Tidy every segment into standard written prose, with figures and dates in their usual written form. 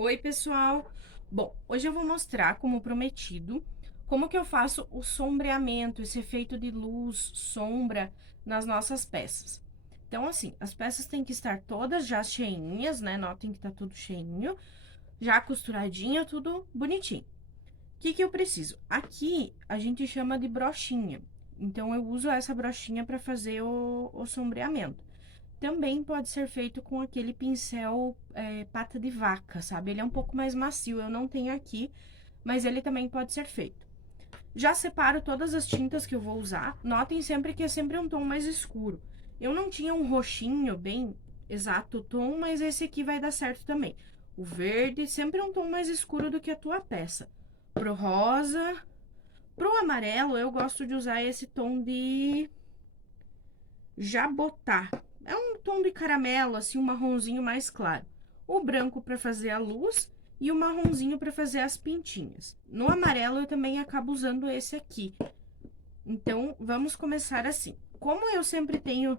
Oi, pessoal! Bom, hoje eu vou mostrar, como prometido, como que eu faço o sombreamento, esse efeito de luz, sombra nas nossas peças. Então, assim, as peças têm que estar todas já cheinhas, né? Notem que tá tudo cheinho, já costuradinho, tudo bonitinho. O que que eu preciso? Aqui, a gente chama de brochinha. Então, eu uso essa brochinha para fazer o sombreamento. Também pode ser feito com aquele pincel pata de vaca, sabe? Ele é um pouco mais macio, eu não tenho aqui, mas ele também pode ser feito. Já separo todas as tintas que eu vou usar. Notem sempre que é sempre um tom mais escuro. Eu não tinha um roxinho bem exato tom, mas esse aqui vai dar certo também. O verde sempre é um tom mais escuro do que a tua peça. Pro rosa, pro amarelo, eu gosto de usar esse tom de jabotá. É um tom de caramelo, assim, um marronzinho mais claro. O branco para fazer a luz e o marronzinho para fazer as pintinhas. No amarelo eu também acabo usando esse aqui. Então, vamos começar assim. Como eu sempre tenho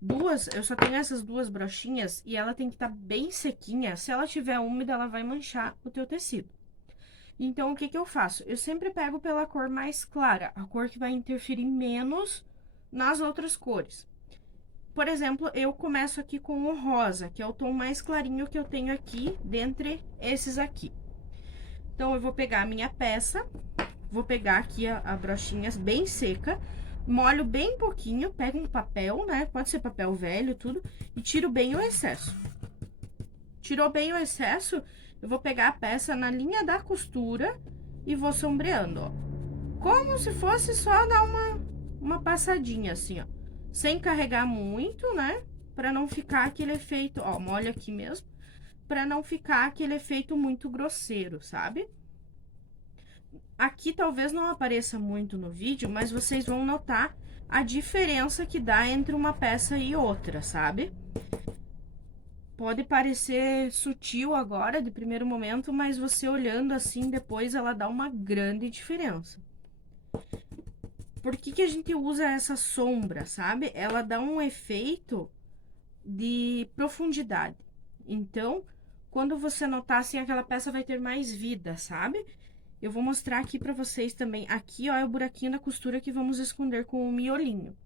duas, eu só tenho essas duas brochinhas e ela tem que estar bem sequinha. Se ela tiver úmida, ela vai manchar o teu tecido. Então, o que que eu faço? Eu sempre pego pela cor mais clara, a cor que vai interferir menos nas outras cores. Por exemplo, eu começo aqui com o rosa, que é o tom mais clarinho que eu tenho aqui, dentre esses aqui. Então, eu vou pegar a minha peça, vou pegar aqui a brochinha bem seca, molho bem pouquinho, pego um papel, né? Pode ser papel velho, tudo, e tiro bem o excesso. Tirou bem o excesso, eu vou pegar a peça na linha da costura e vou sombreando, ó. Como se fosse só dar uma passadinha, assim, ó. Sem carregar muito, né? Pra não ficar aquele efeito, ó, molha aqui mesmo. Pra não ficar aquele efeito muito grosseiro, sabe? Aqui talvez não apareça muito no vídeo, mas vocês vão notar a diferença que dá entre uma peça e outra, sabe? Pode parecer sutil agora, de primeiro momento, mas você olhando assim, depois ela dá uma grande diferença. Por que que a gente usa essa sombra, sabe? Ela dá um efeito de profundidade. Então, quando você notar assim, aquela peça vai ter mais vida, sabe? Eu vou mostrar aqui pra vocês também. Aqui, ó, é o buraquinho da costura que vamos esconder com o miolinho.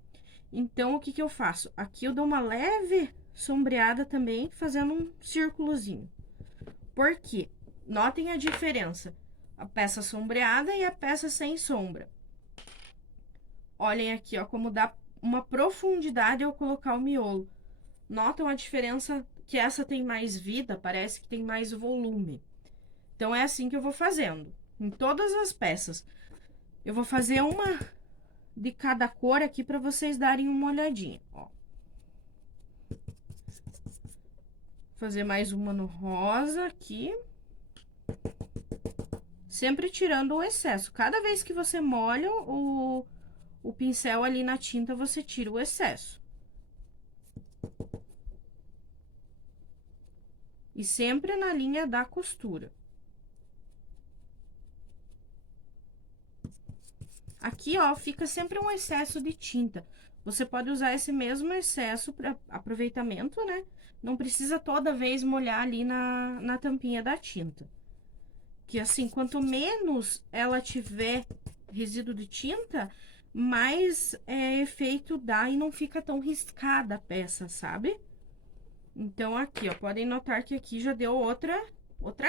Então, o que que eu faço? Aqui eu dou uma leve sombreada também, fazendo um círculozinho. Por quê? Notem a diferença. A peça sombreada e a peça sem sombra. Olhem aqui, ó, como dá uma profundidade ao colocar o miolo. Notam a diferença que essa tem mais vida, parece que tem mais volume. Então, é assim que eu vou fazendo. Em todas as peças. Eu vou fazer uma de cada cor aqui para vocês darem uma olhadinha, ó. Fazer mais uma no rosa aqui. Sempre tirando o excesso. Cada vez que você molha o pincel ali na tinta, você tira o excesso. E sempre na linha da costura. Aqui, ó, fica sempre um excesso de tinta. Você pode usar esse mesmo excesso para aproveitamento, né? Não precisa toda vez molhar ali na tampinha da tinta. Que assim, quanto menos ela tiver resíduo de tinta, mais efeito dá e não fica tão riscada a peça, sabe? Então, aqui, ó, podem notar que aqui já deu outra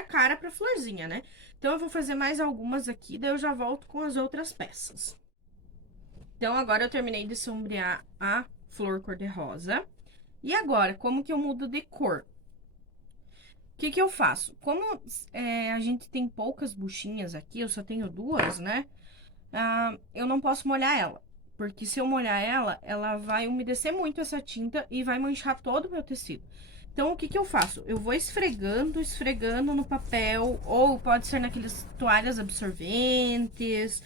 cara pra florzinha, né? Então, eu vou fazer mais algumas aqui, daí eu já volto com as outras peças. Então, agora eu terminei de sombrear a flor cor-de-rosa. E agora, como que eu mudo de cor? O que que eu faço? Como a gente tem poucas buchinhas aqui, eu só tenho duas, né? Eu não posso molhar ela. Porque se eu molhar ela, ela vai umedecer muito essa tinta e vai manchar todo o meu tecido. Então, o que que eu faço? Eu vou esfregando, esfregando no papel, ou pode ser naqueles toalhas absorventes,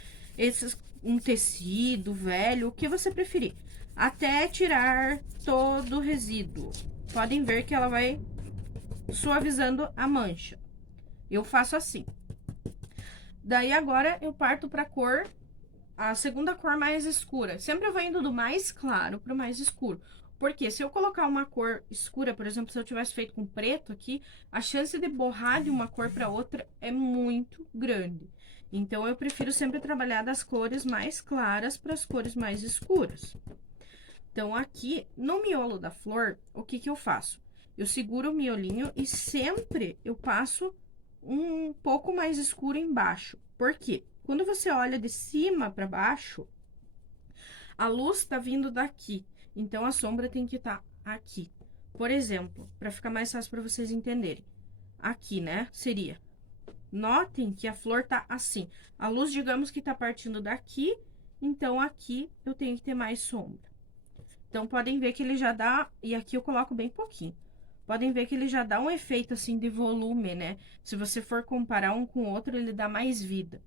um tecido velho, o que você preferir. Até tirar todo o resíduo. Podem ver que ela vai suavizando a mancha. Eu faço assim. Daí, agora, eu parto pra a segunda cor mais escura. Sempre eu vou indo do mais claro pro mais escuro. Porque se eu colocar uma cor escura, por exemplo, se eu tivesse feito com preto aqui, a chance de borrar de uma cor para outra é muito grande. Então, eu prefiro sempre trabalhar das cores mais claras para as cores mais escuras. Então, aqui no miolo da flor, o que que eu faço? Eu seguro o miolinho e sempre eu passo um pouco mais escuro embaixo. Por quê? Quando você olha de cima para baixo, a luz tá vindo daqui, então a sombra tem que estar aqui. Por exemplo, para ficar mais fácil para vocês entenderem, aqui, né? Seria. Notem que a flor tá assim. A luz, digamos que tá partindo daqui, então aqui eu tenho que ter mais sombra. Então, podem ver que ele já dá, e aqui eu coloco bem pouquinho. Podem ver que ele já dá um efeito assim de volume, né? Se você for comparar um com o outro, ele dá mais vida.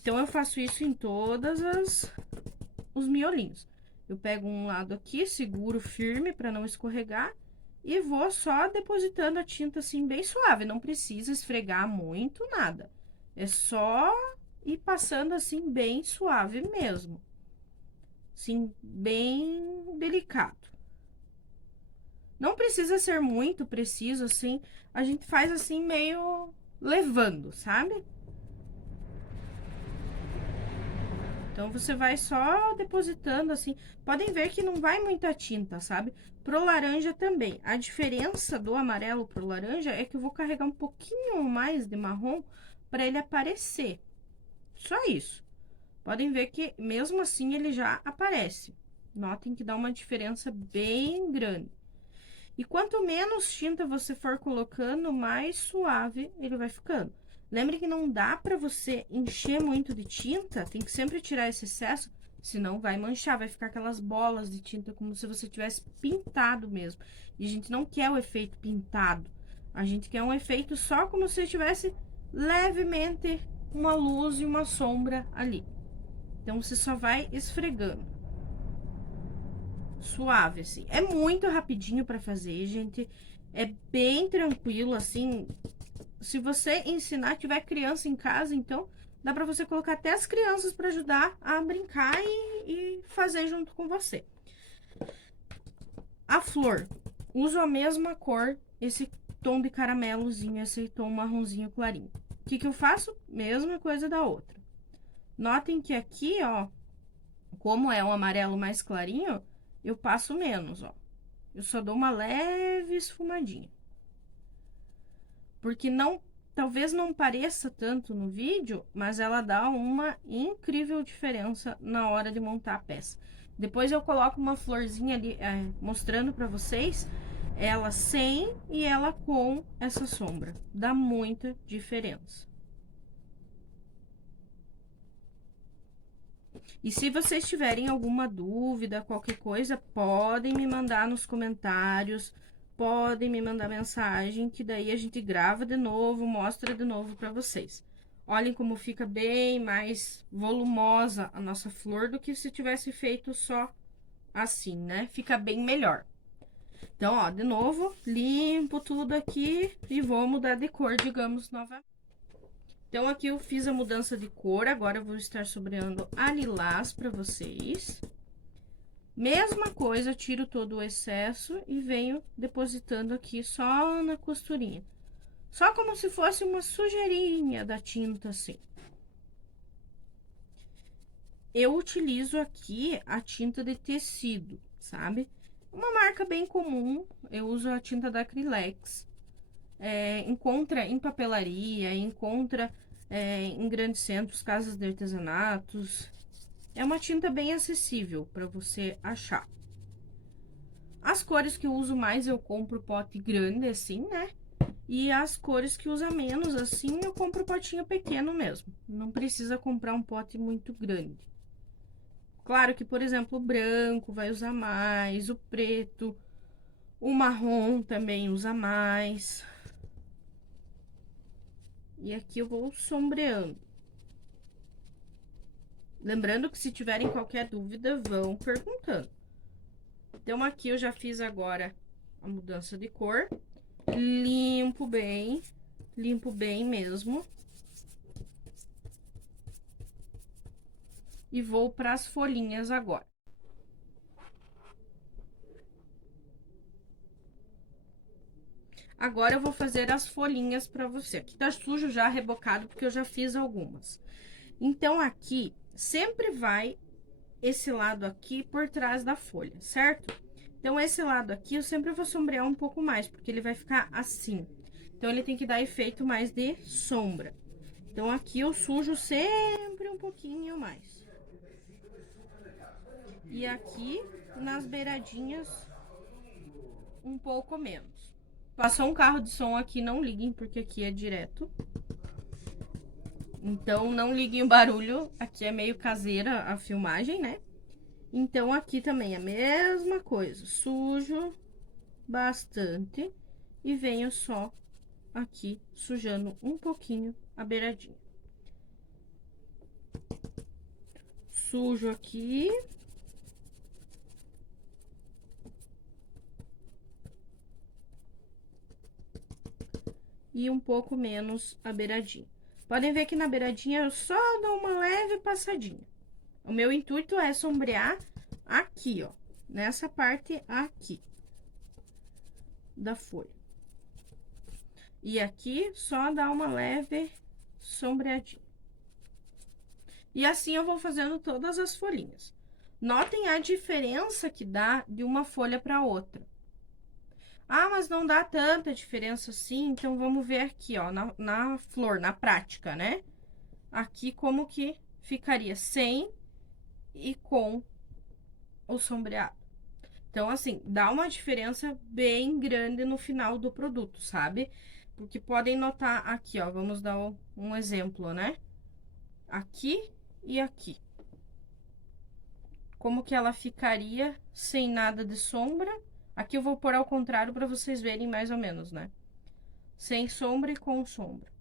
Então, eu faço isso em todas os miolinhos. Eu pego um lado aqui, seguro firme para não escorregar e vou só depositando a tinta assim bem suave. Não precisa esfregar muito, nada. É só ir passando assim bem suave mesmo. Assim, bem delicado. Não precisa ser muito preciso assim. A gente faz assim meio levando, sabe? Então, você vai só depositando assim. Podem ver que não vai muita tinta, sabe? Pro laranja também. A diferença do amarelo pro laranja é que eu vou carregar um pouquinho mais de marrom para ele aparecer. Só isso. Podem ver que mesmo assim ele já aparece. Notem que dá uma diferença bem grande. E quanto menos tinta você for colocando, mais suave ele vai ficando. Lembre que não dá para você encher muito de tinta, tem que sempre tirar esse excesso, senão vai manchar, vai ficar aquelas bolas de tinta como se você tivesse pintado mesmo. E a gente não quer o efeito pintado, a gente quer um efeito só como se tivesse levemente uma luz e uma sombra ali. Então, você só vai esfregando. Suave, assim. É muito rapidinho para fazer, gente. É bem tranquilo, assim. Se você ensinar, tiver criança em casa, então dá para você colocar até as crianças para ajudar a brincar e fazer junto com você. A flor, uso a mesma cor, esse tom de caramelozinho, esse tom marronzinho clarinho. O que que eu faço? Mesma coisa da outra. Notem que aqui, ó, como é um amarelo mais clarinho, eu passo menos, ó. Eu só dou uma leve esfumadinha. Porque não, talvez não pareça tanto no vídeo, mas ela dá uma incrível diferença na hora de montar a peça. Depois eu coloco uma florzinha ali, mostrando pra vocês, ela sem e ela com essa sombra. Dá muita diferença. E se vocês tiverem alguma dúvida, qualquer coisa, podem me mandar nos comentários, podem me mandar mensagem, que daí a gente grava de novo, mostra de novo para vocês. Olhem como fica bem mais volumosa a nossa flor do que se tivesse feito só assim, né? Fica bem melhor. Então, ó, de novo, limpo tudo aqui e vou mudar de cor, digamos, novamente. Então, aqui eu fiz a mudança de cor, agora eu vou estar sobrando a lilás para vocês. Mesma coisa, tiro todo o excesso e venho depositando aqui só na costurinha. Só como se fosse uma sujeirinha da tinta, assim. Eu utilizo aqui a tinta de tecido, sabe? Uma marca bem comum, eu uso a tinta da Acrylex. Encontra em papelaria, encontra em grandes centros, casas de artesanatos. É uma tinta bem acessível para você achar. As cores que eu uso mais, eu compro pote grande, assim, né? E as cores que usa menos, assim, eu compro potinho pequeno mesmo. Não precisa comprar um pote muito grande. Claro que, por exemplo, o branco vai usar mais, o preto, o marrom também usa mais. E aqui eu vou sombreando. Lembrando que se tiverem qualquer dúvida, vão perguntando. Então, aqui eu já fiz agora a mudança de cor. Limpo bem mesmo. E vou para as folhinhas agora. Agora eu vou fazer as folhinhas pra você. Aqui tá sujo já, rebocado, porque eu já fiz algumas. Então, aqui, sempre vai esse lado aqui por trás da folha, certo? Então, esse lado aqui eu sempre vou sombrear um pouco mais, porque ele vai ficar assim. Então, ele tem que dar efeito mais de sombra. Então, aqui eu sujo sempre um pouquinho mais. E aqui, nas beiradinhas, um pouco menos. Passou um carro de som aqui, não liguem, porque aqui é direto. Então, não liguem o barulho, aqui é meio caseira a filmagem, né? Então, aqui também é a mesma coisa, sujo bastante e venho só aqui sujando um pouquinho a beiradinha. Sujo aqui. E um pouco menos a beiradinha. Podem ver que na beiradinha eu só dou uma leve passadinha. O meu intuito é sombrear aqui, ó, nessa parte aqui da folha. E aqui só dá uma leve sombreadinha. E assim eu vou fazendo todas as folhinhas. Notem a diferença que dá de uma folha para outra. Ah, mas não dá tanta diferença assim, então vamos ver aqui, ó, na flor, na prática, né? Aqui como que ficaria sem e com o sombreado. Então, assim, dá uma diferença bem grande no final do produto, sabe? Porque podem notar aqui, ó, vamos dar um exemplo, né? Aqui e aqui. Como que ela ficaria sem nada de sombra. Aqui eu vou pôr ao contrário para vocês verem mais ou menos, né? Sem sombra e com sombra.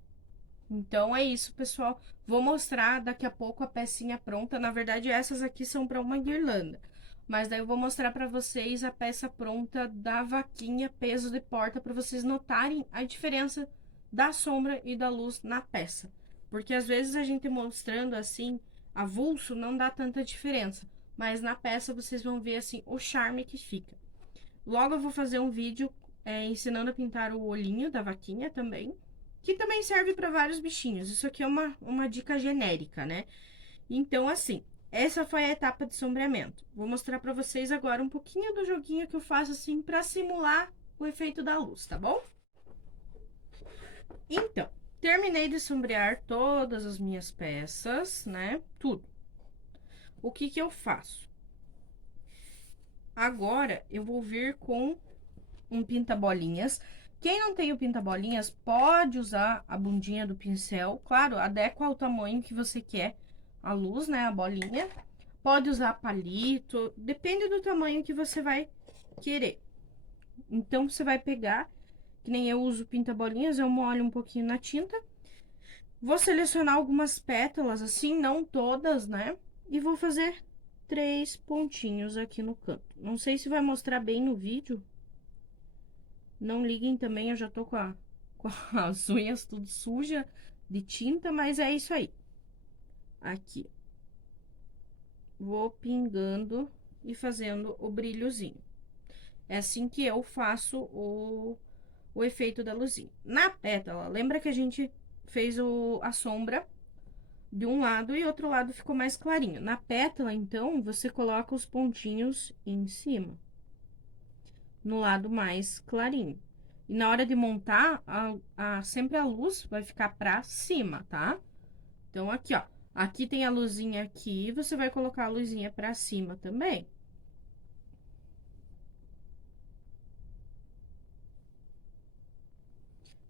Então, é isso, pessoal. Vou mostrar daqui a pouco a pecinha pronta. Na verdade, essas aqui são para uma guirlanda. Mas daí eu vou mostrar para vocês a peça pronta da vaquinha peso de porta, para vocês notarem a diferença da sombra e da luz na peça. Porque às vezes a gente mostrando assim, avulso, não dá tanta diferença. Mas na peça vocês vão ver assim o charme que fica. Logo eu vou fazer um vídeo ensinando a pintar o olhinho da vaquinha também, que também serve para vários bichinhos. Isso aqui é uma dica genérica, né? Então, assim, essa foi a etapa de sombreamento. Vou mostrar para vocês agora um pouquinho do joguinho que eu faço assim para simular o efeito da luz, tá bom? Então, terminei de sombrear todas as minhas peças, né? Tudo. O que que eu faço? Agora, eu vou vir com um pinta-bolinhas. Quem não tem o pinta-bolinhas, pode usar a bundinha do pincel. Claro, adequa ao tamanho que você quer a luz, né? A bolinha. Pode usar palito, depende do tamanho que você vai querer. Então, você vai pegar, que nem eu uso pinta-bolinhas, eu molho um pouquinho na tinta. Vou selecionar algumas pétalas, assim, não todas, né? E vou fazer 3 pontinhos aqui no canto. Não sei se vai mostrar bem no vídeo. Não liguem também, eu já tô com as unhas tudo suja de tinta, mas é isso aí. Aqui. Vou pingando e fazendo o brilhozinho. É assim que eu faço o efeito da luzinha. Na pétala, lembra que a gente fez a sombra de um lado e outro lado ficou mais clarinho. Na pétala, então, você coloca os pontinhos em cima, no lado mais clarinho. E na hora de montar, sempre a luz vai ficar pra cima, tá? Então, aqui, ó. Aqui tem a luzinha aqui, você vai colocar a luzinha pra cima também.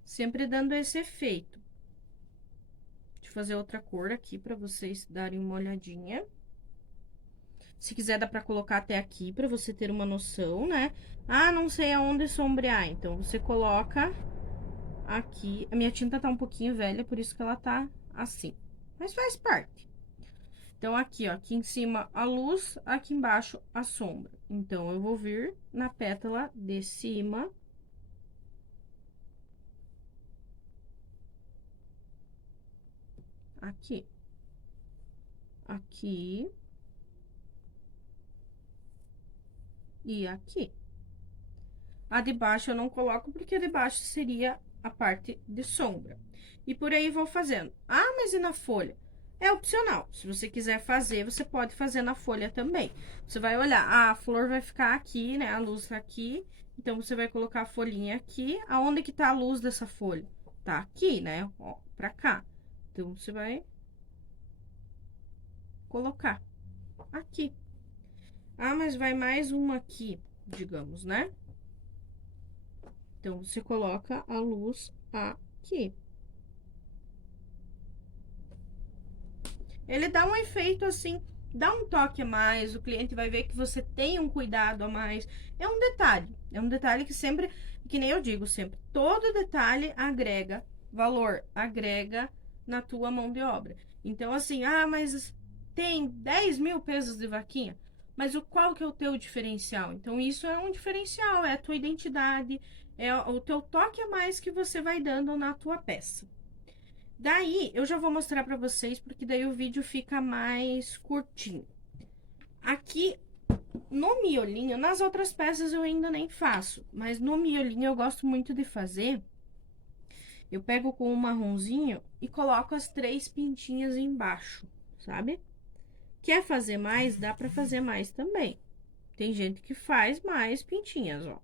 Sempre dando esse efeito. Deixa eu fazer outra cor aqui pra vocês darem uma olhadinha. Se quiser, dá pra colocar até aqui pra você ter uma noção, né? Ah, não sei aonde sombrear. Então, você coloca aqui. A minha tinta tá um pouquinho velha, por isso que ela tá assim. Mas faz parte. Então, aqui, ó, aqui em cima a luz, aqui embaixo a sombra. Então, eu vou vir na pétala de cima. Aqui. Aqui. E aqui. A de baixo eu não coloco, porque a de baixo seria a parte de sombra. E por aí vou fazendo. Ah, mas e na folha? É opcional. Se você quiser fazer, você pode fazer na folha também. Você vai olhar, a flor vai ficar aqui, né? A luz tá aqui. Então, você vai colocar a folhinha aqui. Aonde que tá a luz dessa folha? Tá aqui, né? Ó, pra cá. Então, você vai colocar aqui. Ah, mas vai mais uma aqui, digamos, né? Então, você coloca a luz aqui. Ele dá um efeito assim, dá um toque a mais, o cliente vai ver que você tem um cuidado a mais. É um detalhe que sempre, que nem eu digo sempre, todo detalhe agrega valor, agrega na tua mão de obra. Então, assim, ah, mas tem 10 mil pesos de vaquinha, mas qual que é o teu diferencial? Então, isso é um diferencial, é a tua identidade, é o teu toque a mais que você vai dando na tua peça. Daí, eu já vou mostrar pra vocês, porque daí o vídeo fica mais curtinho. Aqui, no miolinho, nas outras peças eu ainda nem faço, mas no miolinho eu gosto muito de fazer. Eu pego com um marronzinho e coloco as 3 pintinhas embaixo, sabe? Quer fazer mais? Dá pra fazer mais também. Tem gente que faz mais pintinhas, ó.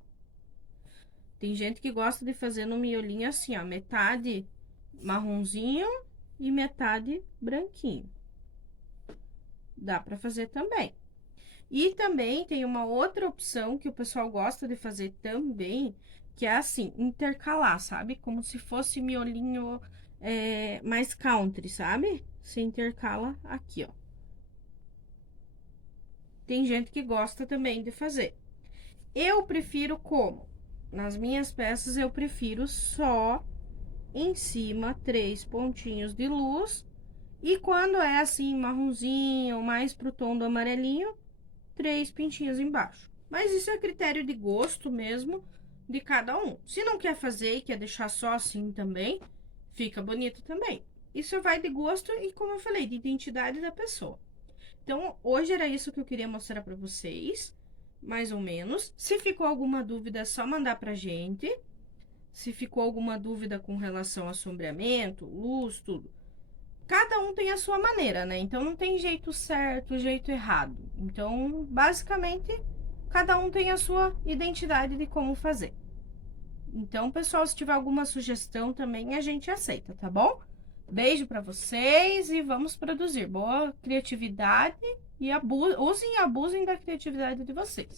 Tem gente que gosta de fazer no miolinho assim, ó, metade marronzinho e metade branquinho. Dá pra fazer também. E também tem uma outra opção que o pessoal gosta de fazer também, que é assim, intercalar, sabe? Como se fosse miolinho mais country, sabe? Você intercala aqui, ó. Tem gente que gosta também de fazer. Eu prefiro como? Nas minhas peças, eu prefiro só em cima 3 pontinhos de luz. E quando é assim, marronzinho, mais pro tom do amarelinho, 3 pintinhos embaixo. Mas isso é critério de gosto mesmo de cada um. Se não quer fazer e quer deixar só assim também, fica bonito também. Isso vai de gosto e, como eu falei, de identidade da pessoa. Então, hoje era isso que eu queria mostrar pra vocês, mais ou menos. Se ficou alguma dúvida, é só mandar pra gente. Se ficou alguma dúvida com relação a sombreamento, luz, tudo. Cada um tem a sua maneira, né? Então, não tem jeito certo, jeito errado. Então, basicamente, cada um tem a sua identidade de como fazer. Então, pessoal, se tiver alguma sugestão também, a gente aceita, tá bom? Beijo pra vocês e vamos produzir. Boa criatividade e usem e abusem da criatividade de vocês.